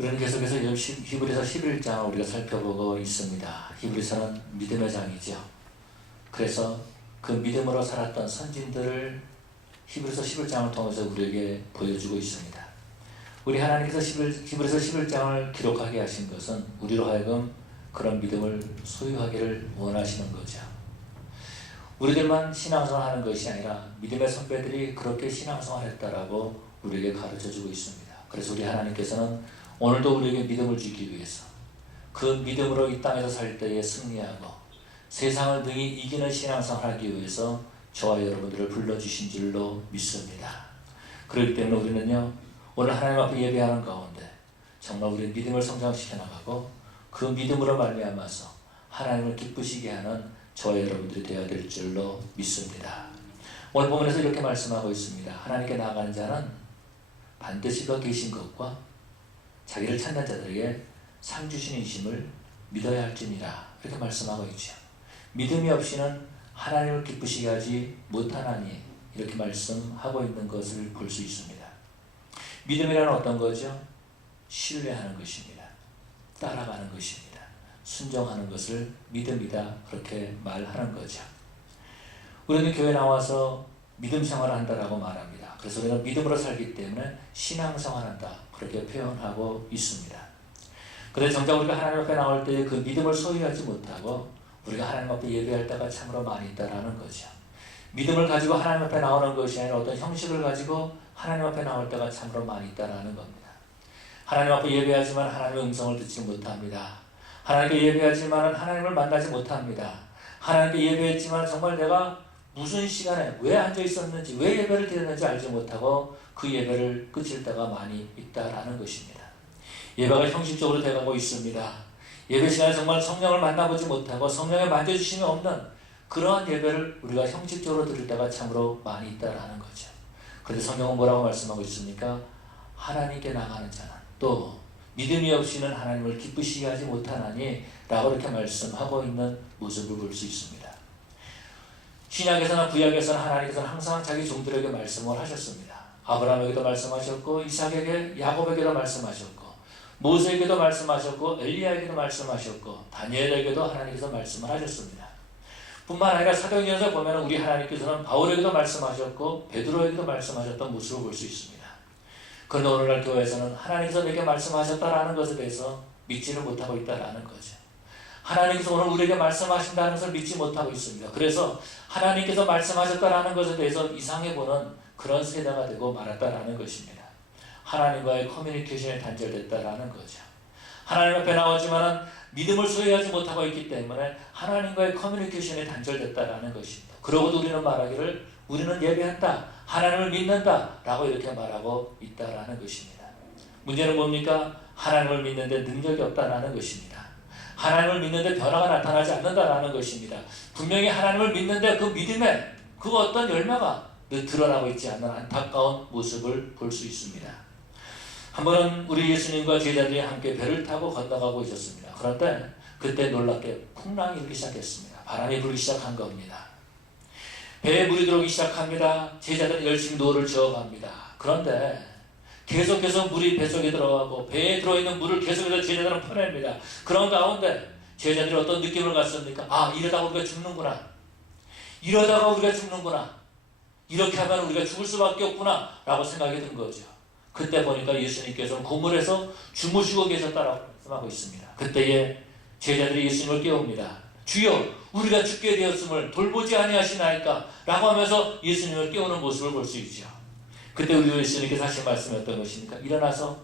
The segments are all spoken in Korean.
우리는 계속해서 히브리서 11장을 우리가 살펴보고 있습니다. 히브리서는 믿음의 장이죠. 그래서 그 믿음으로 살았던 선진들을 히브리서 11장을 통해서 우리에게 보여주고 있습니다. 우리 하나님께서 히브리서 11장을 기록하게 하신 것은 우리로 하여금 그런 믿음을 소유하기를 원하시는 거죠. 우리들만 신앙생활하는 것이 아니라 믿음의 선배들이 그렇게 신앙생활했다라고 우리에게 가르쳐주고 있습니다. 그래서 우리 하나님께서는 오늘도 우리에게 믿음을 주기 위해서 그 믿음으로 이 땅에서 살 때에 승리하고 세상을 능히 이기는 신앙생활하기 위해서 저와 여러분들을 불러주신 줄로 믿습니다. 그렇기 때문에 우리는요, 오늘 하나님 앞에 예배하는 가운데 정말 우리의 믿음을 성장시켜 나가고 그 믿음으로 말미암아서 하나님을 기쁘시게 하는 저와 여러분들이 되어야 될 줄로 믿습니다. 오늘 본문에서 이렇게 말씀하고 있습니다. 하나님께 나아가는 자는 반드시 그 계신 것과 자기를 찾는 자들에게 상 주시는 이심을 믿어야 할지니라, 이렇게 말씀하고 있죠. 믿음이 없이는 하나님을 기쁘시게 하지 못하나니, 이렇게 말씀하고 있는 것을 볼 수 있습니다. 믿음이란 어떤 거죠? 신뢰하는 것입니다. 따라가는 것입니다. 순종하는 것을 믿음이다, 그렇게 말하는 거죠. 우리는 교회 나와서 믿음 생활을 한다라고 말합니다. 그래서 우리가 믿음으로 살기 때문에 신앙생활한다, 그렇게 표현하고 있습니다. 그런데 정작 우리가 하나님 앞에 나올 때 그 믿음을 소유하지 못하고 우리가 하나님 앞에 예배할 때가 참으로 많이 있다라는 거죠. 믿음을 가지고 하나님 앞에 나오는 것이 아니라 어떤 형식을 가지고 하나님 앞에 나올 때가 참으로 많이 있다라는 겁니다. 하나님 앞에 예배하지만 하나님의 음성을 듣지 못합니다. 하나님께 예배하지만 하나님을 만나지 못합니다. 하나님께 예배했지만 정말 내가 무슨 시간에 왜 앉아 있었는지, 왜 예배를 드렸는지 알지 못하고 그 예배를 끝일 때가 많이 있다라는 것입니다. 예배가 형식적으로 돼가고 있습니다. 예배 시간에 정말 성령을 만나보지 못하고 성령의 만져주심이 없는 그러한 예배를 우리가 형식적으로 드릴 때가 참으로 많이 있다라는 거죠. 그런데 성경은 뭐라고 말씀하고 있습니까? 하나님께 나가는 자는, 또 믿음이 없이는 하나님을 기쁘시게 하지 못하나니, 라고 이렇게 말씀하고 있는 모습을 볼 수 있습니다. 신약에서나 구약에서는 하나님께서는 항상 자기 종들에게 말씀을 하셨습니다. 아브라함에게도 말씀하셨고, 이삭에게, 야곱에게도 말씀하셨고, 모세에게도 말씀하셨고, 엘리야에게도 말씀하셨고, 다니엘에게도 하나님께서 말씀을 하셨습니다. 뿐만 아니라 사도행전에서 보면 우리 하나님께서는 바울에게도 말씀하셨고 베드로에게도 말씀하셨던 모습을 볼 수 있습니다. 그런데 오늘날 교회에서는 하나님께서 내게 말씀하셨다라는 것에 대해서 믿지를 못하고 있다라는 거죠. 하나님께서 오늘 우리에게 말씀하신다는 것을 믿지 못하고 있습니다. 그래서 하나님께서 말씀하셨다라는 것에 대해서 이상해 보는 그런 세대가 되고 말았다라는 것입니다. 하나님과의 커뮤니케이션이 단절됐다라는 거죠. 하나님 앞에 나오지만 믿음을 소유하지 못하고 있기 때문에 하나님과의 커뮤니케이션이 단절됐다라는 것입니다. 그러고도 우리는 말하기를 우리는 예배한다, 하나님을 믿는다 라고 이렇게 말하고 있다라는 것입니다. 문제는 뭡니까? 하나님을 믿는데 능력이 없다라는 것입니다. 하나님을 믿는데 변화가 나타나지 않는다라는 것입니다. 분명히 하나님을 믿는데 그 믿음에 그 어떤 열매가 드러나고 있지 않는 안타까운 모습을 볼 수 있습니다. 한 번은 우리 예수님과 제자들이 함께 배를 타고 건너가고 있었습니다. 그런데 그때 놀랍게 풍랑이 일기 시작했습니다. 바람이 불기 시작한 겁니다. 배에 물이 들어오기 시작합니다. 제자들은 열심히 노를 저어갑니다. 그런데 계속해서 물이 배 속에 들어가고 배에 들어있는 물을 계속해서 제자들은 퍼냅니다. 그런 가운데 제자들이 어떤 느낌을 갖습니까? 아, 이러다가 우리가 죽는구나. 이러다가 우리가 죽는구나. 이렇게 하면 우리가 죽을 수밖에 없구나 라고 생각이 든 거죠. 그때 보니까 예수님께서는 고물에서 주무시고 계셨다라고 말씀하고 있습니다. 그때에 제자들이 예수님을 깨웁니다. 주여, 우리가 죽게 되었음을 돌보지 아니하시나이까? 라고 하면서 예수님을 깨우는 모습을 볼 수 있죠. 그때 우리 예수님께서 하신 말씀이 어떤 것입니까? 일어나서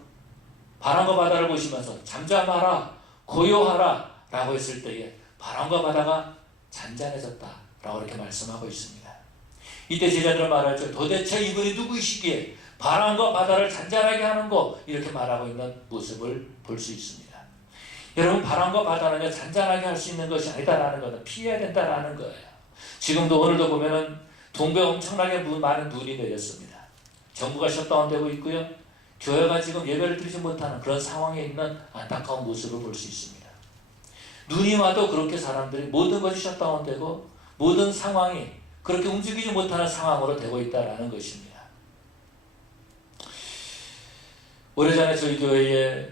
바람과 바다를 보시면서 잠잠하라, 고요하라 라고 했을 때에 바람과 바다가 잔잔해졌다 라고 이렇게 말씀하고 있습니다. 이때 제자들은 말하죠. 도대체 이분이 누구이시기에 바람과 바다를 잔잔하게 하는 거, 이렇게 말하고 있는 모습을 볼 수 있습니다. 여러분, 바람과 바다는 잔잔하게 할 수 있는 것이 아니다라는 거는 피해야 된다라는 거예요. 지금도 오늘도 보면은 동부에 엄청나게 많은 눈이 내렸습니다. 정부가 셧다운되고 있고요. 교회가 지금 예배를 드리지 못하는 그런 상황에 있는 안타까운 모습을 볼 수 있습니다. 눈이 와도 그렇게 사람들이 모든 것이 셧다운되고 모든 상황이 그렇게 움직이지 못하는 상황으로 되고 있다라는 것입니다. 오래전에 저희 교회에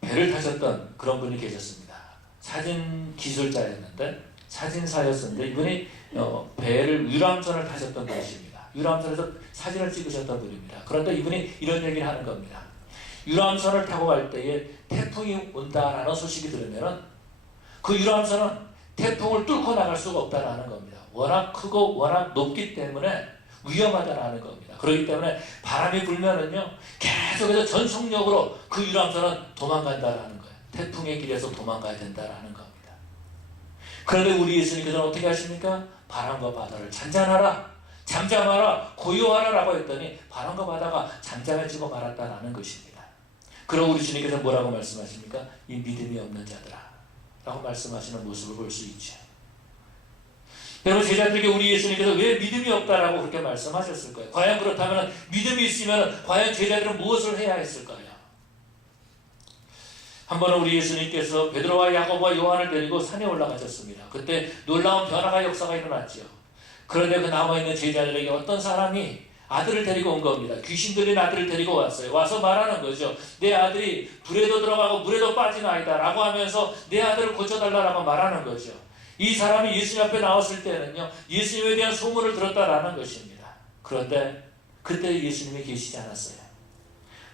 배를 타셨던 그런 분이 계셨습니다. 사진 기술자였는데 사진사였었는데 이분이 배를 유람선을 타셨던 분이십니다. 유람선에서 사진을 찍으셨던 분입니다. 그런데 이분이 이런 얘기를 하는 겁니다. 유람선을 타고 갈 때에 태풍이 온다라는 소식이 들으면은 그 유람선은 태풍을 뚫고 나갈 수가 없다라는 겁니다. 워낙 크고 워낙 높기 때문에 위험하다라는 겁니다. 그렇기 때문에 바람이 불면은요 계속해서 전속력으로 그 유람선은 도망간다라는 거예요. 태풍의 길에서 도망가야 된다라는 겁니다. 그런데 우리 예수님께서는 어떻게 하십니까? 바람과 바다를 잔잔하라, 잠잠하라, 고요하라 라고 했더니 바람과 바다가 잠잠해지고 말았다라는 것입니다. 그럼 우리 주님께서 뭐라고 말씀하십니까? 이 믿음이 없는 자들아 라고 말씀하시는 모습을 볼 수 있죠. 여러분, 제자들에게 우리 예수님께서 왜 믿음이 없다라고 그렇게 말씀하셨을까요? 과연 그렇다면 믿음이 있으면 과연 제자들은 무엇을 해야 했을까요? 한 번은 우리 예수님께서 베드로와 야고보와 요한을 데리고 산에 올라가셨습니다. 그때 놀라운 변화가 역사가 일어났죠. 그런데 그 남아있는 제자들에게 어떤 사람이 아들을 데리고 온 겁니다. 귀신 들린 아들을 데리고 왔어요. 와서 말하는 거죠. 내 아들이 불에도 들어가고 물에도 빠진 아이다 라고 하면서 내 아들을 고쳐달라고 말하는 거죠. 이 사람이 예수님 앞에 나왔을 때는요 예수님에 대한 소문을 들었다라는 것입니다. 그런데 그때 예수님이 계시지 않았어요.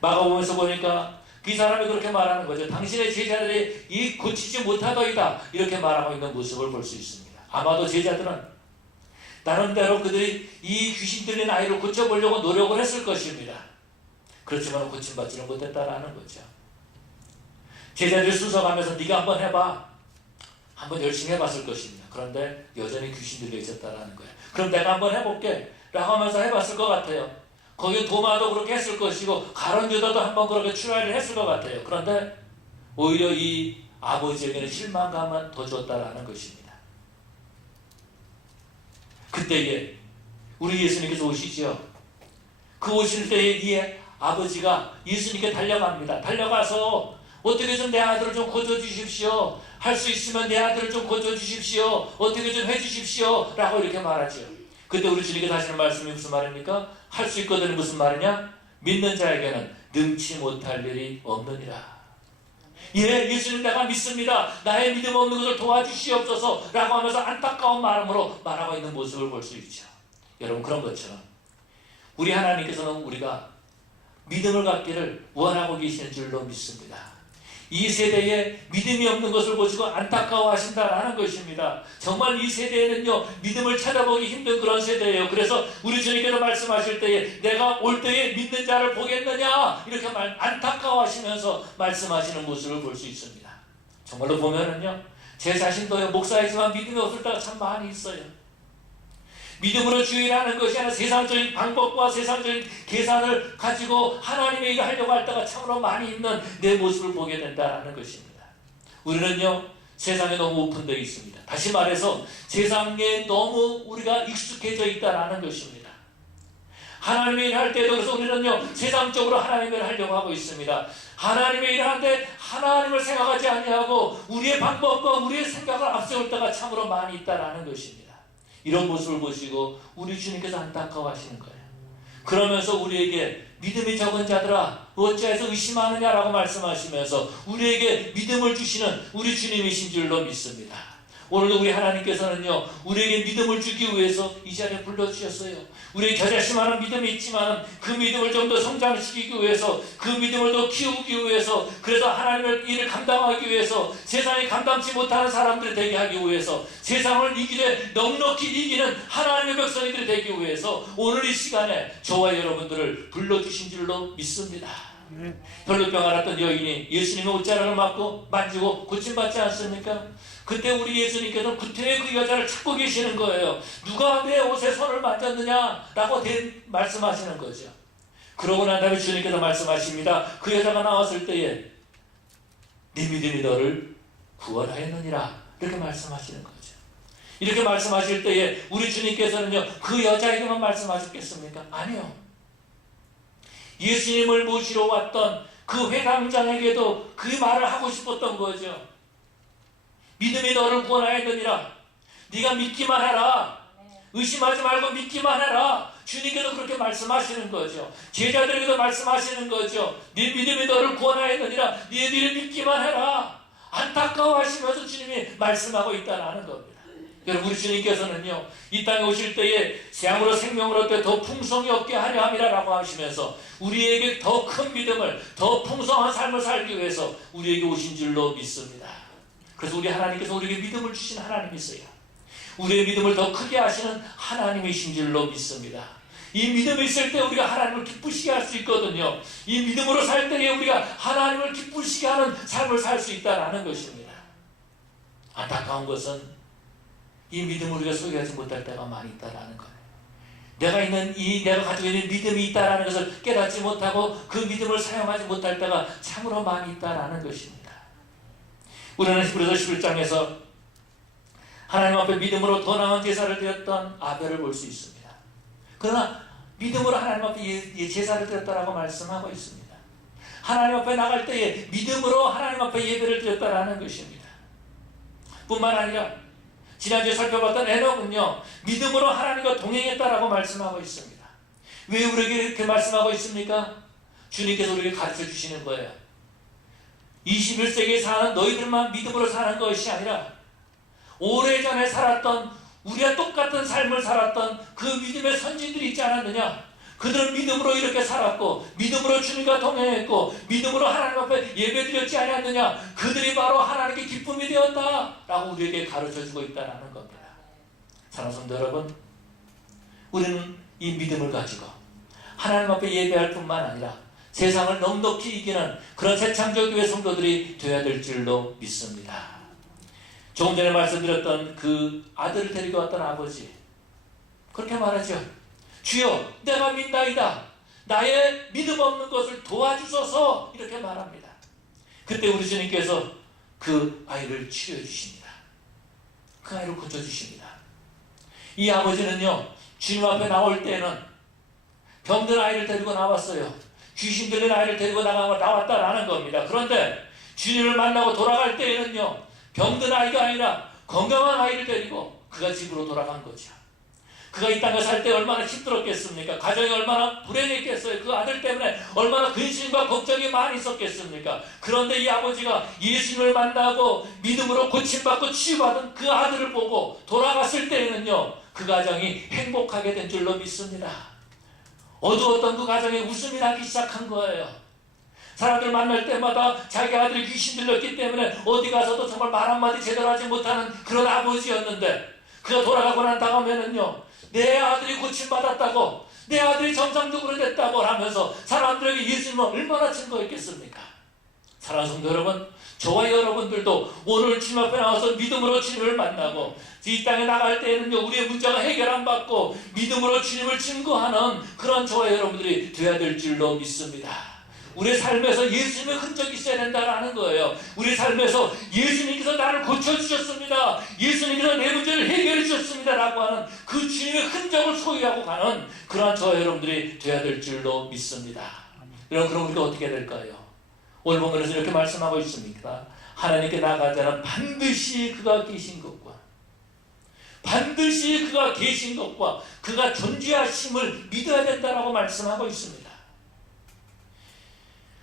마가복음에서 보니까 그 사람이 그렇게 말하는 거죠. 당신의 제자들이 이 고치지 못하더이다 이렇게 말하고 있는 모습을 볼 수 있습니다. 아마도 제자들은 나름대로 그들이 이 귀신 들린 아이를 고쳐보려고 노력을 했을 것입니다. 그렇지만 고침받지는 못했다라는 거죠. 제자들이 수석하면서 네가 한번 해봐. 한번 열심히 해봤을 것입니다. 그런데 여전히 귀신 들려 있었다라는 거예요. 그럼 내가 한번 해볼게 라고 하면서 해봤을 것 같아요. 거기 도마도 그렇게 했을 것이고 가룟 유다도 한번 그렇게 트라이를 했을 것 같아요. 그런데 오히려 이 아버지에게는 실망감만 더 줬다라는 것입니다. 그때에 우리 예수님께서 오시죠. 그 오실 때에 이 아버지가 예수님께 달려갑니다. 달려가서 어떻게 좀 내 아들을 좀 고쳐주십시오. 할 수 있으면 내 아들을 좀 고쳐주십시오. 어떻게 좀 해주십시오. 라고 이렇게 말하죠. 그때 우리 주님께서 하시는 말씀이 무슨 말입니까? 할 수 있거든 무슨 말이냐? 믿는 자에게는 능치 못할 일이 없느니라. 예, 예수님 내가 믿습니다. 나의 믿음 없는 것을 도와주시옵소서 라고 하면서 안타까운 마음으로 말하고 있는 모습을 볼 수 있죠. 여러분, 그런 것처럼 우리 하나님께서는 우리가 믿음을 갖기를 원하고 계시는 줄로 믿습니다. 이 세대에 믿음이 없는 것을 보시고 안타까워하신다라는 것입니다. 정말 이 세대에는요 믿음을 찾아보기 힘든 그런 세대예요. 그래서 우리 주님께서 말씀하실 때에 내가 올 때에 믿는 자를 보겠느냐 이렇게 안타까워하시면서 말씀하시는 모습을 볼 수 있습니다. 정말로 보면은요 제 자신도요 목사이지만 믿음이 없을 때가 참 많이 있어요. 믿음으로 주의하는 것이 아니라 세상적인 방법과 세상적인 계산을 가지고 하나님의 일을 하려고 할 때가 참으로 많이 있는 내 모습을 보게 된다는 것입니다. 우리는요 세상에 너무 오픈되어 있습니다. 다시 말해서 세상에 너무 우리가 익숙해져 있다는 것입니다. 하나님의 일을 할 때도 그래서 우리는요 세상적으로 하나님의 일을 하려고 하고 있습니다. 하나님의 일을 하는데 하나님을 생각하지 아니하고 우리의 방법과 우리의 생각을 앞세울 때가 참으로 많이 있다는 것입니다. 이런 모습을 보시고 우리 주님께서 안타까워하시는 거예요. 그러면서 우리에게 믿음이 적은 자들아 어찌해서 의심하느냐라고 말씀하시면서 우리에게 믿음을 주시는 우리 주님이신 줄로 믿습니다. 오늘도 우리 하나님께서는요 우리에게 믿음을 주기 위해서 이 자리에 불러주셨어요. 우리의 겨자씨만한 믿음이 있지만 그 믿음을 좀 더 성장시키기 위해서 그 믿음을 더 키우기 위해서 그래서 하나님의 일을 감당하기 위해서 세상에 감당치 못하는 사람들이 되게 하기 위해서 세상을 이기되 넉넉히 이기는 하나님의 백성들이 되기 위해서 오늘 이 시간에 저와 여러분들을 불러주신 줄로 믿습니다. 혈루병 앓았던 여인이 예수님의 옷자락을 맞고 만지고 고침받지 않습니까? 그때 우리 예수님께서 구태여 그 여자를 찾고 계시는 거예요. 누가 내 옷에 손을 만졌느냐 라고 말씀하시는 거죠. 그러고 난 다음에 주님께서 말씀하십니다. 그 여자가 나왔을 때에 네 믿음이 너를 구원하였느니라 이렇게 말씀하시는 거죠. 이렇게 말씀하실 때에 우리 주님께서는요 그 여자에게만 말씀하셨겠습니까? 아니요. 예수님을 모시러 왔던 그 회당장에게도 그 말을 하고 싶었던 거죠. 믿음이 너를 구원하였느니라. 네가 믿기만 해라. 의심하지 말고 믿기만 해라. 주님께서 그렇게 말씀하시는 거죠. 제자들에게도 말씀하시는 거죠. 네 믿음이 너를 구원하였느니라. 너희들이 믿기만 해라. 안타까워하시면서 주님이 말씀하고 있다는 겁니다. 여러분, 우리 주님께서는요, 이 땅에 오실 때에 재앙으로 생명을 얻되 더 풍성히 얻게 하려 함이라고 하시면서 우리에게 더 큰 믿음을, 더 풍성한 삶을 살기 위해서 우리에게 오신 줄로 믿습니다. 그래서 우리 하나님께서 우리에게 믿음을 주신 하나님이세요. 우리의 믿음을 더 크게 하시는 하나님이신 줄로 믿습니다. 이 믿음이 있을 때 우리가 하나님을 기쁘시게 할 수 있거든요. 이 믿음으로 살 때에 우리가 하나님을 기쁘시게 하는 삶을 살 수 있다는 것입니다. 안타까운 것은 이 믿음을 우리가 소유하지 못할 때가 많이 있다는 거예요. 내가 가지고 있는 믿음이 있다는 것을 깨닫지 못하고 그 믿음을 사용하지 못할 때가 참으로 많이 있다는 것입니다. 우리는 히브리서 11장에서 하나님 앞에 믿음으로 더 나은 제사를 드렸던 아벨을 볼 수 있습니다. 그러나 믿음으로 하나님 앞에 제사를 드렸다라고 말씀하고 있습니다. 하나님 앞에 나갈 때에 믿음으로 하나님 앞에 예배를 드렸다라는 것입니다. 뿐만 아니라 지난주에 살펴봤던 에녹은요, 믿음으로 하나님과 동행했다라고 말씀하고 있습니다. 왜 우리에게 이렇게 말씀하고 있습니까? 주님께서 우리에게 가르쳐 주시는 거예요. 21세기에 사는 너희들만 믿음으로 사는 것이 아니라 오래전에 살았던, 우리와 똑같은 삶을 살았던 그 믿음의 선진들이 있지 않았느냐? 그들은 믿음으로 이렇게 살았고, 믿음으로 주님과 동행했고, 믿음으로 하나님 앞에 예배드렸지 않았느냐? 그들이 바로 하나님께 기쁨이 되었다라고 우리에게 가르쳐주고 있다는 겁니다. 사랑하는 성도 여러분, 우리는 이 믿음을 가지고 하나님 앞에 예배할 뿐만 아니라 세상을 넉넉히 이기는 그런 새창조 교회 성도들이 되어야 될 줄로 믿습니다. 조금 전에 말씀드렸던 그 아들을 데리고 왔던 아버지, 그렇게 말하죠. 주여, 내가 믿나이다. 나의 믿음 없는 것을 도와주소서. 이렇게 말합니다. 그때 우리 주님께서 그 아이를 치료해 주십니다. 그 아이를 고쳐주십니다. 이 아버지는요, 주님 앞에 나올 때는 병든 아이를 데리고 나왔어요. 귀신 들린 아이를 데리고 나왔다라는 겁니다. 그런데 주님을 만나고 돌아갈 때에는요, 병든 아이가 아니라 건강한 아이를 데리고 그가 집으로 돌아간 거죠. 그가 이 땅에 살 때 얼마나 힘들었겠습니까? 가정이 얼마나 불행했겠어요? 그 아들 때문에 얼마나 근심과 걱정이 많이 있었겠습니까? 그런데 이 아버지가 예수님을 만나고 믿음으로 고침받고 치유받은 그 아들을 보고 돌아갔을 때에는요, 그 가정이 행복하게 된 줄로 믿습니다. 어두웠던 그 가정에 웃음이 나기 시작한 거예요. 사람들 만날 때마다 자기 아들이 귀신 들렸기 때문에 어디 가서도 정말 말 한마디 제대로 하지 못하는 그런 아버지였는데, 그가 돌아가고 난 다음에는요, 내 아들이 고침받았다고, 내 아들이 정상적으로 됐다고 하면서 사람들에게 예수님은 얼마나 증거했겠습니까? 사랑하는 성도 여러분, 저와 여러분들도 오늘 주님 앞에 나와서 믿음으로 주님을 만나고 이 땅에 나갈 때에는요, 우리의 문제가 해결 안 받고 믿음으로 주님을 증거하는 그런 저와 여러분들이 되어야 될 줄로 믿습니다. 우리의 삶에서 예수님의 흔적이 있어야 된다는 거예요. 우리 삶에서 예수님께서 나를 고쳐주셨습니다. 예수님께서 내 문제를 해결해 주셨습니다. 라고 하는 그 주님의 흔적을 소유하고 가는 그러한 저와 여러분들이 되어야 될 줄로 믿습니다. 여러분, 그럼 우리가 어떻게 될까요? 오늘 본문에서 이렇게 말씀하고 있습니다. 하나님께 나가자는 반드시 그가 계신 것과, 반드시 그가 계신 것과 그가 존재하심을 믿어야 된다라고 말씀하고 있습니다.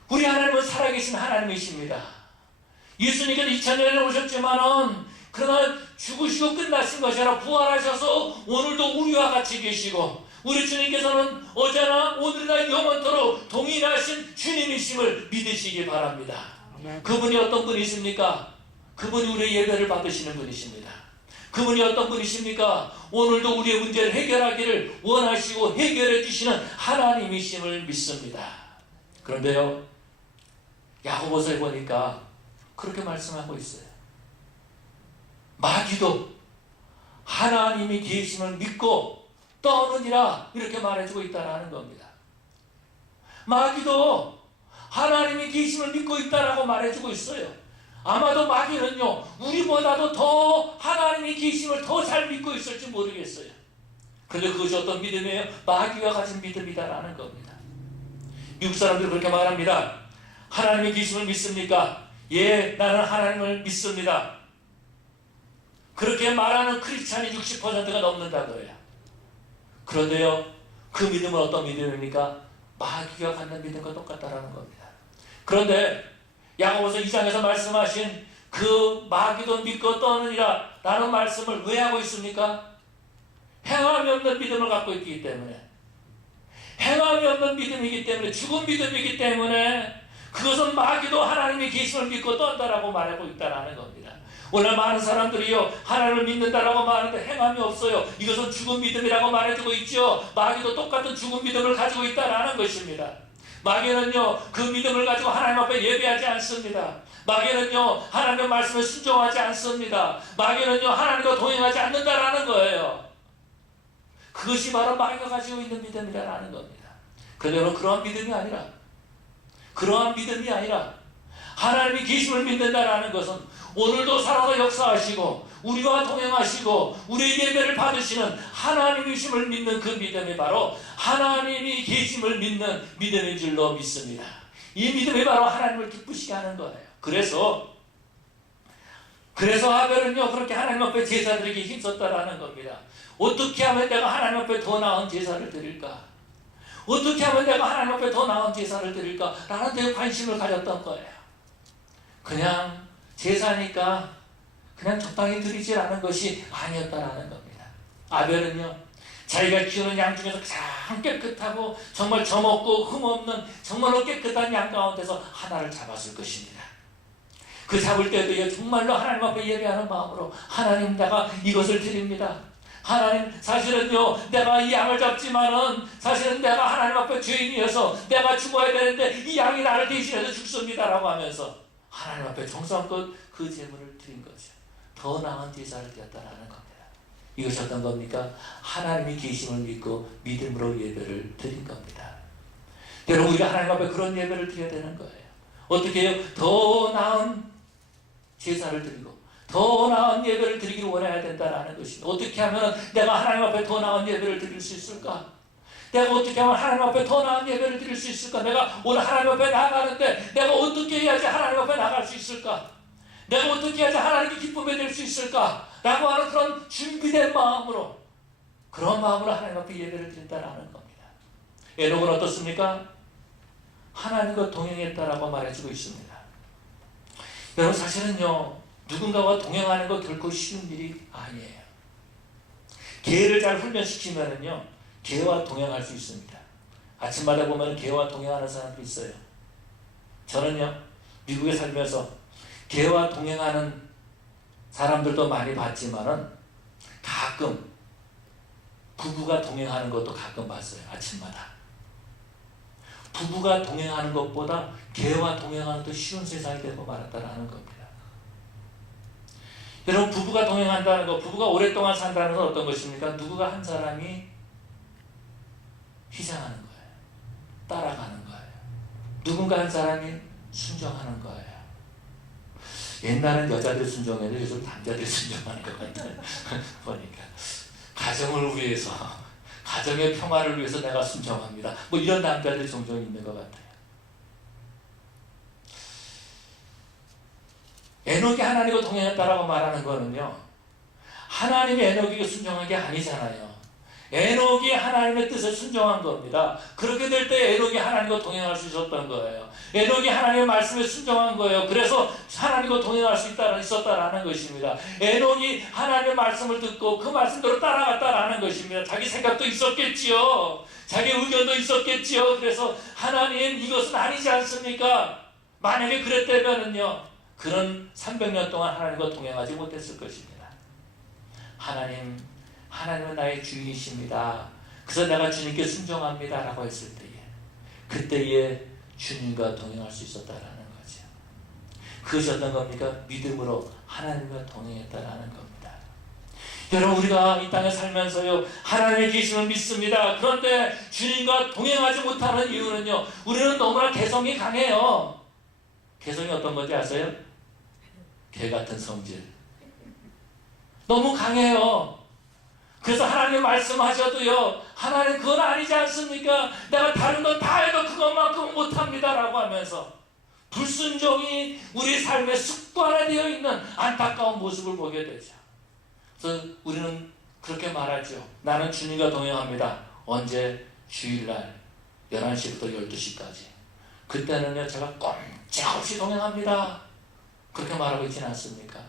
우리 하나님은 살아계신 하나님이십니다. 예수님께서 2000년에 오셨지만은 그러나 죽으시고 끝나신 것이 아니라 부활하셔서 오늘도 우리와 같이 계시고, 우리 주님께서는 어제나 오늘이나 영원토록 동일하신 주님이심을 믿으시기 바랍니다. 그분이 어떤 분이십니까? 그분이 우리의 예배를 받으시는 분이십니다. 그분이 어떤 분이십니까? 오늘도 우리의 문제를 해결하기를 원하시고 해결해 주시는 하나님이심을 믿습니다. 그런데요, 야고보서에 보니까 그렇게 말씀하고 있어요. 마귀도 하나님이 계심을 믿고 떠느니라, 이렇게 말해주고 있다는 겁니다. 마귀도 하나님이 계심을 믿고 있다라고 말해주고 있어요. 아마도 마귀는요, 우리보다도 더 하나님이 계심을 더 잘 믿고 있을지 모르겠어요. 그런데 그것이 어떤 믿음이에요? 마귀가 가진 믿음이다라는 겁니다. 미국 사람들이 그렇게 말합니다. 하나님의 계심을 믿습니까? 예, 나는 하나님을 믿습니다. 그렇게 말하는 크리스찬이 60%가 넘는다고 해요. 그런데요, 그 믿음은 어떤 믿음입니까? 마귀가 갖는 믿음과 똑같다라는 겁니다. 그런데 야고보서 2장에서 말씀하신 그 마귀도 믿고 떠느니라 라는 말씀을 왜 하고 있습니까? 행함이 없는 믿음을 갖고 있기 때문에, 행함이 없는 믿음이기 때문에, 죽은 믿음이기 때문에 그것은 마귀도 하나님의 계심을 믿고 떤다라고 말하고 있다는 겁니다. 오늘 많은 사람들이요, 하나님을 믿는다라고 말하는데 행함이 없어요. 이것은 죽은 믿음이라고 말해주고 있죠. 마귀도 똑같은 죽은 믿음을 가지고 있다라는 것입니다. 마귀는요, 그 믿음을 가지고 하나님 앞에 예배하지 않습니다. 마귀는요, 하나님의 말씀에 순종하지 않습니다. 마귀는요, 하나님과 동행하지 않는다라는 거예요. 그것이 바로 마귀가 가지고 있는 믿음이라는 겁니다. 그러나 그러한 믿음이 아니라 하나님이 계심을 믿는다라는 것은 오늘도 살아서 역사하시고 우리와 동행하시고 우리의 예배를 받으시는 하나님이심을 믿는 그 믿음이 바로 하나님이 계심을 믿는 믿음인 줄로 믿습니다. 이 믿음이 바로 하나님을 기쁘시게 하는 거예요. 그래서 아벨은요, 그렇게 하나님 앞에 제사 드리기 힘썼다라는 겁니다. 어떻게 하면 내가 하나님 앞에 더 나은 제사를 드릴까? 어떻게 하면 내가 하나님 앞에 더 나은 제사를 드릴까? 라는 데 관심을 가졌던 거예요. 그냥 제사니까 그냥 적당히 드리지라는 것이 아니었다라는 겁니다. 아벨은요, 자기가 키우는 양 중에서 가장 깨끗하고 정말 점없고 흠없는 정말로 깨끗한 양 가운데서 하나를 잡았을 것입니다. 그 잡을 때도 정말로 하나님 앞에 예배하는 마음으로, 하나님, 내가 이것을 드립니다. 하나님, 사실은요, 내가 이 양을 잡지만은 사실은 내가 하나님 앞에 죄인이어서 내가 죽어야 되는데 이 양이 나를 대신해서 죽습니다라고 하면서 하나님 앞에 정성껏 그 제물을 드린 거죠. 더 나은 제사를 드렸다라는 겁니다. 이것이 어떤 겁니까? 하나님이 계심을 믿고 믿음으로 예배를 드린 겁니다. 여러분, 우리가 하나님 앞에 그런 예배를 드려야 되는 거예요. 어떻게 해요? 더 나은 제사를 드리고 더 나은 예배를 드리기를 원해야 된다는 것입니다. 어떻게 하면 내가 하나님 앞에 더 나은 예배를 드릴 수 있을까? 내가 어떻게 하면 하나님 앞에 더 나은 예배를 드릴 수 있을까? 내가 오늘 하나님 앞에 나가는데 내가 어떻게 해야지 하나님 앞에 나갈 수 있을까? 내가 어떻게 해야지 하나님께 기쁨이 될 수 있을까? 라고 하는 그런 준비된 마음으로, 그런 마음으로 하나님 앞에 예배를 드린다는 겁니다. 에녹은 어떻습니까? 하나님과 동행했다라고 말해주고 있습니다. 여러분, 사실은요, 누군가와 동행하는 거 결코 쉬운 일이 아니에요. 개를 잘 훈련시키면은요, 개와 동행할 수 있습니다. 아침마다 보면 개와 동행하는 사람도 있어요. 저는요, 미국에 살면서 개와 동행하는 사람들도 많이 봤지만은 가끔 부부가 동행하는 것도 가끔 봤어요. 아침마다. 부부가 동행하는 것보다 개와 동행하는 더 쉬운 세상이 되고 말았다는 겁니다. 여러분, 부부가 동행한다는 것, 부부가 오랫동안 산다는 건 어떤 것입니까? 누구가 한 사람이 희생하는 거예요. 따라가는 거예요. 누군가 한 사람이 순종하는 거예요. 옛날엔 여자들이 순종해도 요즘 남자들이 순종하는 것 같아요. 보니까 가정을 위해서, 가정의 평화를 위해서 내가 순종합니다. 뭐 이런 남자들이 종종 있는 것 같아요. 에녹이 하나님과 동행했다라고 말하는 거는요, 하나님이 에녹에게 순종한 게 아니잖아요. 에녹이 하나님의 뜻에 순종한 겁니다. 그렇게 될 때 에녹이 하나님과 동행할 수 있었던 거예요. 에녹이 하나님의 말씀에 순종한 거예요. 그래서 하나님과 동행할 수 있었다라는 것입니다. 에녹이 하나님의 말씀을 듣고 그 말씀대로 따라갔다라는 것입니다. 자기 생각도 있었겠지요. 자기 의견도 있었겠지요. 그래서 하나님, 이것은 아니지 않습니까? 만약에 그랬다면은요, 그런 300년 동안 하나님과 동행하지 못했을 것입니다. 하나님은 나의 주인이십니다. 그래서 내가 주님께 순종합니다 라고 했을 때에, 그때에 주님과 동행할 수 있었다라는 거죠. 그것이 어떤 겁니까? 믿음으로 하나님과 동행했다라는 겁니다. 여러분, 우리가 이 땅에 살면서요, 하나님의 계심을 믿습니다. 그런데 주님과 동행하지 못하는 이유는요, 우리는 너무나 개성이 강해요. 개성이 어떤 건지 아세요? 개 같은 성질. 너무 강해요. 그래서 하나님 말씀하셔도요, 하나님 그건 아니지 않습니까? 내가 다른 건 다 해도 그것만큼은 못합니다 라고 하면서 불순종이 우리 삶에 습관화되어 있는 안타까운 모습을 보게 되죠. 그래서 우리는 그렇게 말하죠. 나는 주님과 동행합니다. 언제? 주일날 11시부터 12시까지. 그때는요 제가 꼼짝없이 동행합니다. 그렇게 말하고 있지는 않습니까?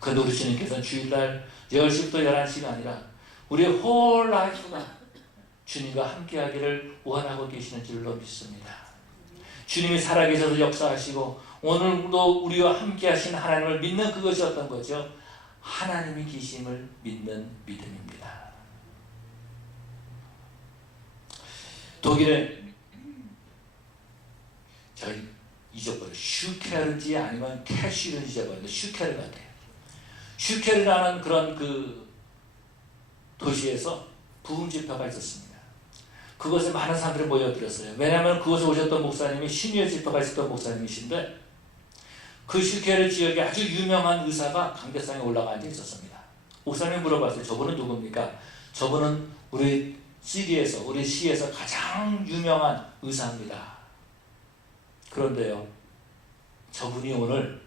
그런데 우리 주님께서는 주일날 10시부터 11시가 아니라 우리의 홀 라이프가 주님과 함께하기를 원하고 계시는 줄로 믿습니다. 주님이 살아계셔서 역사하시고 오늘도 우리와 함께하신 하나님을 믿는 그것이 어떤 거죠? 하나님이 계심을 믿는 믿음입니다. 독일에 저희 잊어버려요. 슈케르지 아니면 캐시를 잊어버렸는데 슈케르 같아요. 슈케르라는 그런 그 도시에서 부흥 집회가 있었습니다. 그것에 많은 사람들이 모여들었어요. 왜냐하면 그곳에 오셨던 목사님이 신유의 집회가 있었던 목사님이신데 그 슈케르 지역에 아주 유명한 의사가 강대상에 올라가 앉아 있었습니다. 목사님이 물어봤어요. 저분은 누굽니까? 저분은 우리 시리에서 우리 시에서 가장 유명한 의사입니다. 그런데요, 저분이 오늘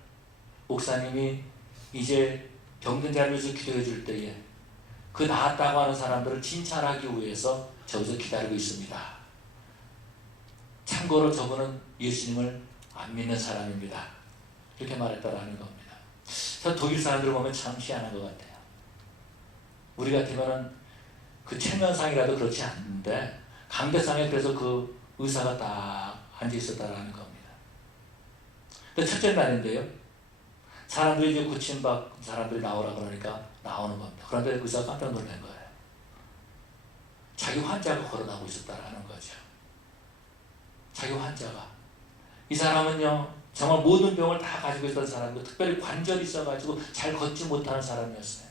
목사님이 이제 병든 자리에서 기도해 줄 때에 그 나았다고 하는 사람들을 진찰하기 위해서 저기서 기다리고 있습니다. 참고로 저분은 예수님을 안 믿는 사람입니다. 이렇게 말했다라는 겁니다. 그래서 독일 사람들을 보면 참 희한한 것 같아요. 우리 같으면은 그 체면상이라도 그렇지 않는데 강대상에 그래서 그 의사가 딱 앉아 있었다라는 겁니다. 근데 첫째 날인데요, 사람들이 이제 고침받은 사람들이 나오라 그러니까 나오는 겁니다. 그런데 의사가 깜짝 놀란 거예요. 자기 환자가 걸어나오고 있었다라는 거죠. 자기 환자가. 이 사람은요 정말 모든 병을 다 가지고 있던 사람이고 특별히 관절이 있어가지고 잘 걷지 못하는 사람이었어요.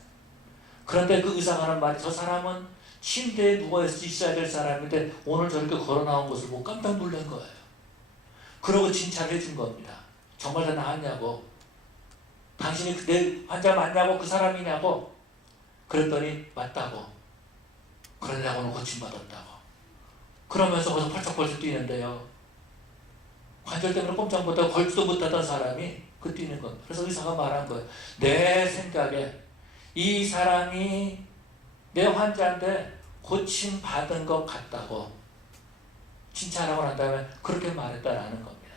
그런데 그 의사가 하는 말이, 저 사람은 침대에 누워 있어야 될 사람인데 오늘 저렇게 걸어 나온 것을 보고 깜짝 놀란 거예요. 그러고 진찰해 준 겁니다. 정말 다 나았냐고, 당신이 내 환자 맞냐고, 그 사람이냐고. 그랬더니 맞다고. 그러냐고 오늘 고침받았다고. 그러면서 거기서 펄쩍펄쩍 뛰는데요, 관절 때문에 꼼짝 못하고 걸지도 못하던 사람이 그 뛰는 겁니다. 그래서 의사가 말한 거예요. 내 생각에 이 사람이 내 환자인데 고침받은 것 같다고 칭찬하고 난 다음에 그렇게 말했다라는 겁니다.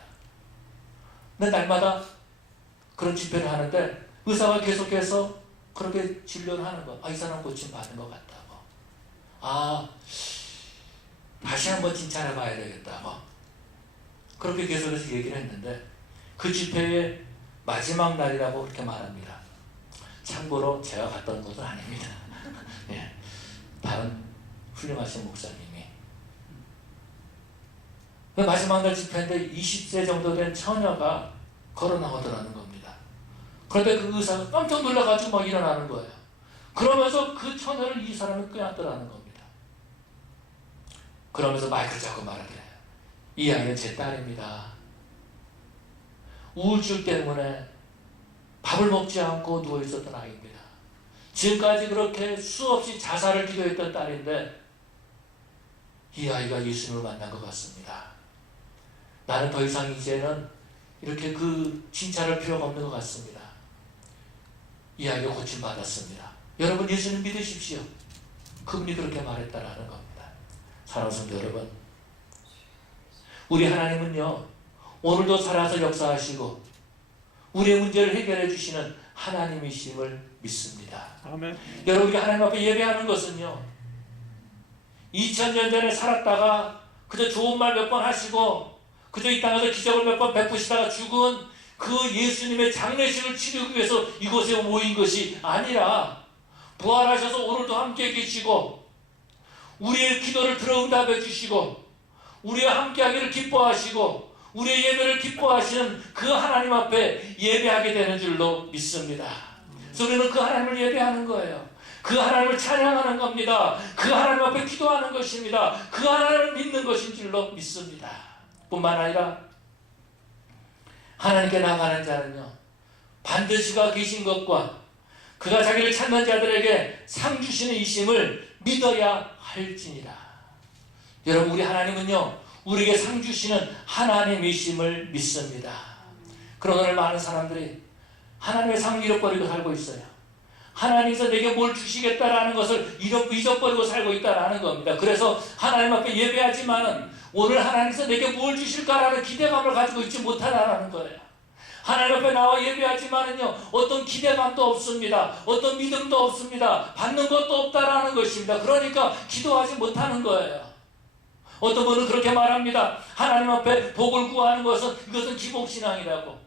근데 날마다 그런 집회를 하는데 의사가 계속해서 그렇게 진료를 하는 거예요. 이 사람 고침받은 것 같다고. 다시 한번 칭찬해 봐야 되겠다고. 그렇게 계속해서 얘기를 했는데 그 집회의 마지막 날이라고 그렇게 말합니다. 참고로 제가 갔던 곳은 아닙니다. 예, 다른 훌륭하신 목사님이. 마지막 날 집회인데 20세 정도 된 처녀가 걸어 나오더라는 겁니다. 그런데 그 의사가 깜짝 놀라가지고 막 일어나는 거예요. 그러면서 그 처녀를 이 사람이 껴안더라는 겁니다. 그러면서 마이크를 잡고 말하더래요. 이 아이는 제 딸입니다. 우울증 때문에 밥을 먹지 않고 누워있었던 아이입니다. 지금까지 그렇게 수없이 자살을 기도했던 딸인데 이 아이가 예수님을 만난 것 같습니다. 나는 더 이상 이제는 이렇게 그 칭찬할 필요가 없는 것 같습니다. 이 아이가 고침받았습니다. 여러분 예수님 믿으십시오. 그분이 그렇게 말했다라는 겁니다. 사랑하는 성도 여러분, 우리 하나님은요 오늘도 살아서 역사하시고 우리의 문제를 해결해 주시는 하나님이심을 믿습니다. 아멘. 여러분, 우리가 하나님 앞에 예배하는 것은요 2000년 전에 살았다가 그저 좋은 말 몇 번 하시고 그저 이 땅에서 기적을 몇 번 베푸시다가 죽은 그 예수님의 장례식을 치르기 위해서 이곳에 모인 것이 아니라 부활하셔서 오늘도 함께 계시고 우리의 기도를 들어 응답해 주시고 우리와 함께하기를 기뻐하시고 우리의 예배를 기뻐하시는 그 하나님 앞에 예배하게 되는 줄로 믿습니다. 그래서 우리는 그 하나님을 예배하는 거예요. 그 하나님을 찬양하는 겁니다. 그 하나님 앞에 기도하는 것입니다. 그 하나님을 믿는 것인 줄로 믿습니다. 뿐만 아니라 하나님께 나가는 자는요 반드시 그가 계신 것과 그가 자기를 찾는 자들에게 상 주시는 이심을 믿어야 할지니라. 여러분, 우리 하나님은요 우리에게 상 주시는 하나님이심을 믿습니다. 그러나 오늘 많은 사람들이 하나님의 상을 잃어버리고 살고 있어요. 하나님께서 내게 뭘 주시겠다라는 것을 잊어버리고 살고 있다라는 겁니다. 그래서 하나님 앞에 예배하지만은 오늘 하나님께서 내게 뭘 주실까라는 기대감을 가지고 있지 못하다라는 거예요. 하나님 앞에 나와 예배하지만은요, 어떤 기대감도 없습니다. 어떤 믿음도 없습니다. 받는 것도 없다라는 것입니다. 그러니까 기도하지 못하는 거예요. 어떤 분은 그렇게 말합니다. 하나님 앞에 복을 구하는 이것은 기복신앙이라고.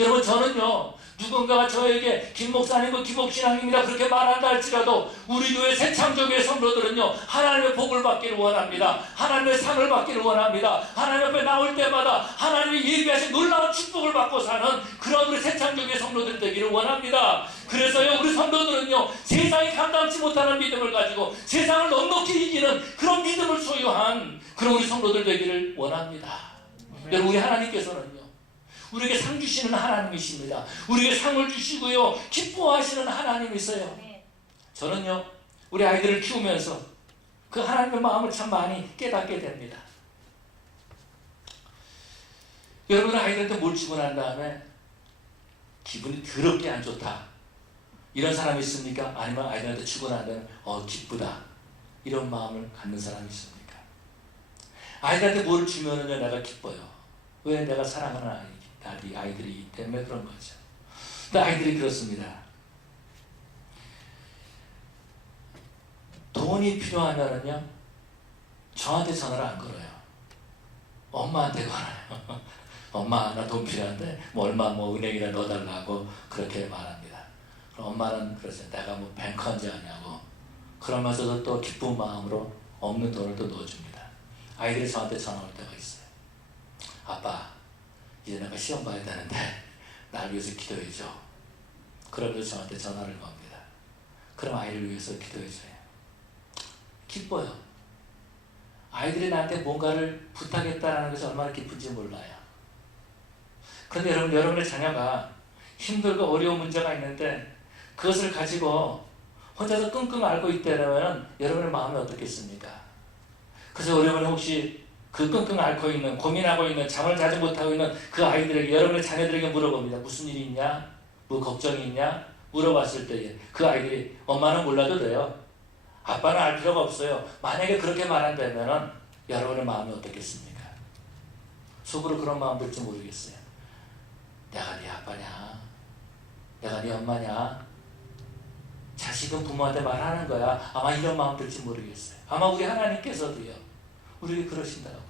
여러분, 저는요, 누군가가 저에게 김 목사님은 기복신앙입니다 그렇게 말한다 할지라도 우리 교회 새창조교회 성도들은요, 하나님의 복을 받기를 원합니다. 하나님의 상을 받기를 원합니다. 하나님 앞에 나올 때마다 하나님이 예비하신 놀라운 축복을 받고 사는 그런 우리 새창조교회 성도들 되기를 원합니다. 그래서요, 우리 성도들은요, 세상이 감당치 못하는 믿음을 가지고 세상을 넉넉히 이기는 그런 믿음을 소유한 그런 우리 성도들 되기를 원합니다. 여러분, 우리 하나님께서는요, 우리에게 상 주시는 하나님이십니다. 우리에게 상을 주시고요, 기뻐하시는 하나님이세요. 저는요, 우리 아이들을 키우면서 그 하나님의 마음을 참 많이 깨닫게 됩니다. 여러분, 아이들한테 뭘 주고 난 다음에 기분이 더럽게 안 좋다, 이런 사람이 있습니까? 아니면 아이들한테 주고 난 다음에 기쁘다, 이런 마음을 갖는 사람이 있습니까? 아이들한테 뭘 주면은 내가 기뻐요. 왜? 내가 사랑하는 아이들이기 때문에 그런 거죠. 근데 아이들이 그렇습니다. 돈이 필요하면은요, 저한테 전화를 안 걸어요. 엄마한테 걸어요. 엄마, 나 돈 필요한데 얼마 은행에다 넣어달라고 그렇게 말합니다. 그럼 엄마는 그러죠. 내가 뱅크한지 아냐고. 그러면서도 또 기쁜 마음으로 없는 돈을 또 넣어줍니다. 아이들이 저한테 전화 올 때가 있어요. 아빠, 이제 내가 시험 봐야 되는데 날 위해서 기도해줘. 그러면서 저한테 전화를 겁니다. 그럼 아이를 위해서 기도해줘요. 기뻐요. 아이들이 나한테 뭔가를 부탁했다는 것이 얼마나 기쁜지 몰라요. 그런데 여러분의 자녀가 힘들고 어려운 문제가 있는데 그것을 가지고 혼자서 끙끙 앓고 있다면 여러분의 마음이 어떻겠습니까? 그래서 여러분이 혹시 그 끙끙 앓고 있는, 고민하고 있는, 잠을 자지 못하고 있는 그 아이들에게, 여러분의 자녀들에게 물어봅니다. 무슨 일이 있냐? 뭐 걱정이 있냐? 물어봤을 때 그 아이들이 엄마는 몰라도 돼요. 아빠는 알 필요가 없어요. 만약에 그렇게 말한다면 여러분의 마음이 어떻겠습니까? 속으로 그런 마음 들지 모르겠어요. 내가 네 아빠냐? 내가 네 엄마냐? 자식은 부모한테 말하는 거야. 아마 이런 마음 들지 모르겠어요. 아마 우리 하나님께서도요, 우리에게 그러신다고요.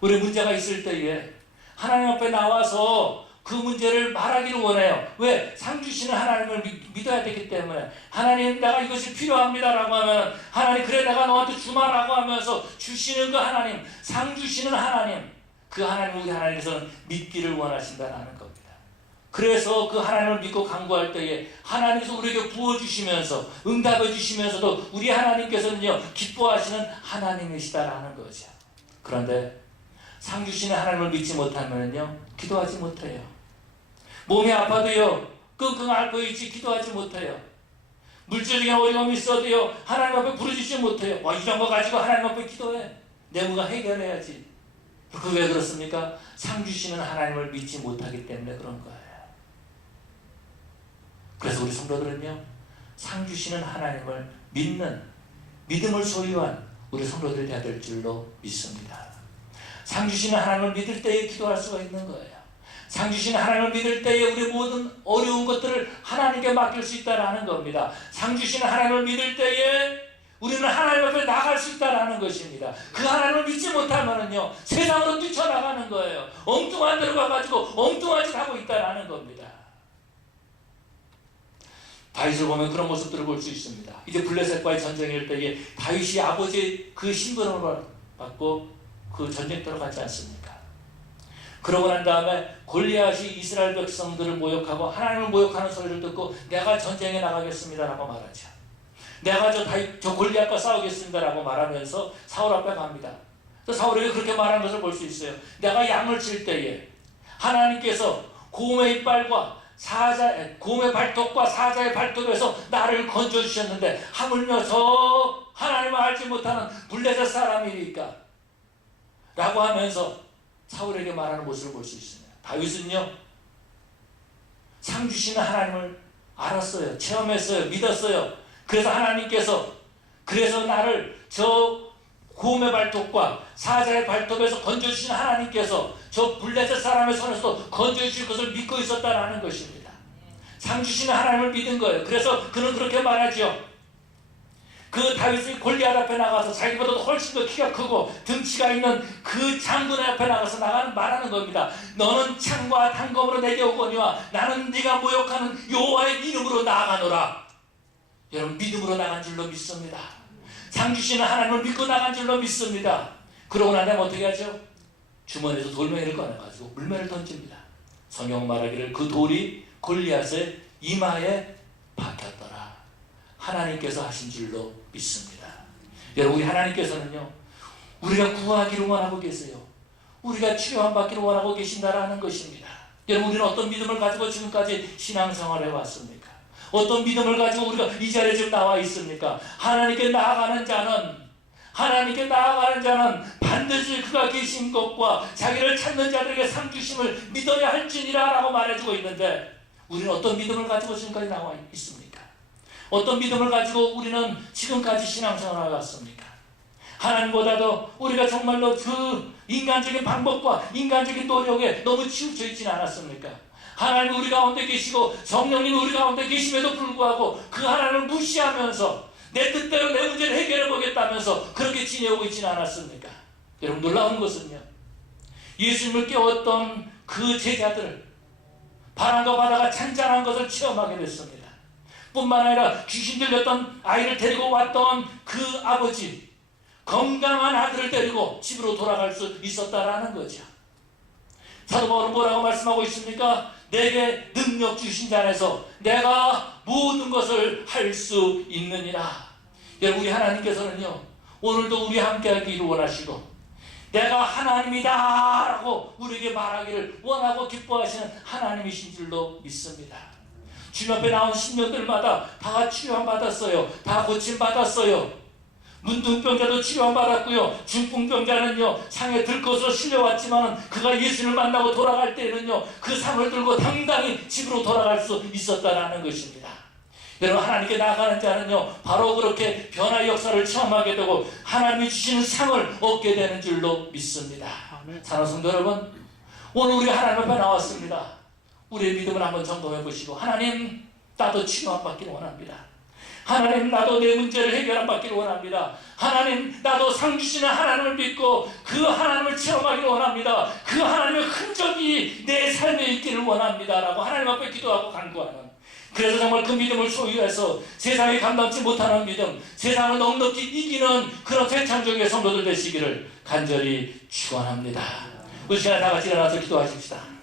우리 문제가 있을 때에 하나님 앞에 나와서 그 문제를 말하기를 원해요. 왜? 상 주시는 하나님을 믿어야 되기 때문에. 하나님, 내가 이것이 필요합니다라고 하면 하나님, 그래 내가 너한테 주마라고 하면서 주시는 그 하나님, 상 주시는 하나님, 그 하나님, 우리 하나님께서는 믿기를 원하신다는 겁니다. 그래서 그 하나님을 믿고 간구할 때에 하나님께서 우리에게 부어주시면서 응답해 주시면서도 우리 하나님께서는요, 기뻐하시는 하나님이시다라는 거죠. 그런데 상 주시는 하나님을 믿지 못하면요, 기도하지 못해요. 몸이 아파도요, 끙끙 앓고 있지 기도하지 못해요. 물질적인 어려움이 있어도요, 하나님 앞에 부르짖지 못해요. 이런 거 가지고 하나님 앞에 기도해. 내가 해결해야지. 그 왜 그렇습니까? 상 주시는 하나님을 믿지 못하기 때문에 그런 거예요. 그래서 우리 성도들은요, 상 주시는 하나님을 믿는 믿음을 소유한 우리 성도들이 되어야 될 줄로 믿습니다. 상 주시는 하나님을 믿을 때에 기도할 수가 있는 거예요. 상 주시는 하나님을 믿을 때에 우리 모든 어려운 것들을 하나님께 맡길 수 있다는 겁니다. 상 주시는 하나님을 믿을 때에 우리는 하나님 앞에 나갈 수 있다는 것입니다. 그 하나님을 믿지 못하면요, 세상으로 뛰쳐나가는 거예요. 엉뚱한 데로 가가지고 엉뚱한 짓 하고 있다는 겁니다. 다윗을 보면 그런 모습들을 볼 수 있습니다. 이제 블레셋과의 전쟁일 때에 다윗이 아버지의 그 심부름을 받고 그 전쟁터로 가지 않습니까? 그러고 난 다음에 골리앗이 이스라엘 백성들을 모욕하고 하나님을 모욕하는 소리를 듣고 내가 전쟁에 나가겠습니다라고 말하죠. 내가 저 골리앗과 싸우겠습니다라고 말하면서 사울 앞에 갑니다. 사울에게 그렇게 말하는 것을 볼 수 있어요. 내가 양을 칠 때에 하나님께서 곰의 이빨과 곰의 발톱과 사자의 발톱에서 나를 건져주셨는데 하물며 저 하나님을 알지 못하는 블레셋 사람이니까 라고 하면서 사울에게 말하는 모습을 볼 수 있습니다. 다윗은요, 상 주시는 하나님을 알았어요. 체험했어요. 믿었어요. 그래서 하나님께서 그래서 나를 저 곰의 발톱과 사자의 발톱에서 건져주신 하나님께서 저 블레셋 사람의 손에서 건져주실 것을 믿고 있었다라는 것입니다. 상 주시는 하나님을 믿은 거예요. 그래서 그는 그렇게 말하죠. 그 다윗이 골리앗 앞에 나가서 자기보다도 훨씬 더 키가 크고 등치가 있는 그 장군의 앞에 나가서 말하는 겁니다. 너는 창과 단검으로 내게 오거니와 나는 네가 모욕하는 여호와의 이름으로 나아가노라. 여러분, 믿음으로 나간 줄로 믿습니다. 상 주시는 하나님을 믿고 나간 줄로 믿습니다. 그러고 나면 어떻게 하죠? 주머니에서 돌멩이를 꺼내가지고 물매를 던집니다. 성경 말하기를 그 돌이 골리앗의 이마에 박혔더라. 하나님께서 하신 줄로 믿습니다. 여러분, 우리 하나님께서는요, 우리가 구하기를 원하고 계세요. 우리가 치료함 받기를 원하고 계신다라는 것입니다. 여러분, 우리는 어떤 믿음을 가지고 지금까지 신앙생활을 해왔습니까? 어떤 믿음을 가지고 우리가 이 자리에 지금 나와 있습니까? 하나님께 나아가는 자는 반드시 그가 계신 것과 자기를 찾는 자들에게 상 주심을 믿어야 할지니라 라고 말해주고 있는데, 우리는 어떤 믿음을 가지고 지금까지 나와 있습니까? 어떤 믿음을 가지고 우리는 지금까지 신앙생활을 해왔습니까? 하나님보다도 우리가 정말로 그 인간적인 방법과 인간적인 노력에 너무 치우쳐 있지는 않았습니까? 하나님 우리 가운데 계시고 성령님 우리 가운데 계심에도 불구하고 그 하나님을 무시하면서 내 뜻대로 내 문제를 해결해 보겠다면서 그렇게 지내고 있지는 않았습니까? 여러분, 놀라운 것은요, 예수님을 깨웠던 그 제자들, 바람과 바다가 잔잔한 것을 체험하게 됐습니다. 뿐만 아니라 귀신 들렸던 아이를 데리고 왔던 그 아버지, 건강한 아들을 데리고 집으로 돌아갈 수 있었다라는 거죠. 사도 바울은 뭐라고 말씀하고 있습니까? 내게 능력 주신 자 안에서 내가 모든 것을 할 수 있느니라. 여러분, 우리 하나님께서는요, 오늘도 우리 함께 하기를 원하시고 내가 하나님이다 라고 우리에게 말하기를 원하고 기뻐하시는 하나님이신 줄로 믿습니다. 주님 앞에 나온 신령들마다 다 치료함 받았어요. 다 고침 받았어요. 문둥병자도 치료함 받았고요. 중풍병자는요, 상에 들것으로 실려왔지만 그가 예수를 만나고 돌아갈 때에는요, 그 상을 들고 당당히 집으로 돌아갈 수 있었다라는 것입니다. 여러분, 하나님께 나아가는 자는요, 바로 그렇게 변화의 역사를 체험하게 되고 하나님이 주시는 상을 얻게 되는 줄로 믿습니다. 사랑하는 성도 여러분, 오늘 우리가 하나님 앞에 나왔습니다. 우리의 믿음을 한번 점검해 보시고, 하나님, 나도 치료함 받기를 원합니다. 하나님, 나도 내 문제를 해결함 받기를 원합니다. 하나님, 나도 상 주시는 하나님을 믿고 그 하나님을 체험하기를 원합니다. 그 하나님의 흔적이 내 삶에 있기를 원합니다 라고 하나님 앞에 기도하고 간구하는, 그래서 정말 그 믿음을 소유해서 세상이 감당치 못하는 믿음, 세상을 넉넉히 이기는 그런 재창조의 성도들 되시기를 간절히 축원합니다. 우리 시간에 다 같이 일어나서 기도하십시다.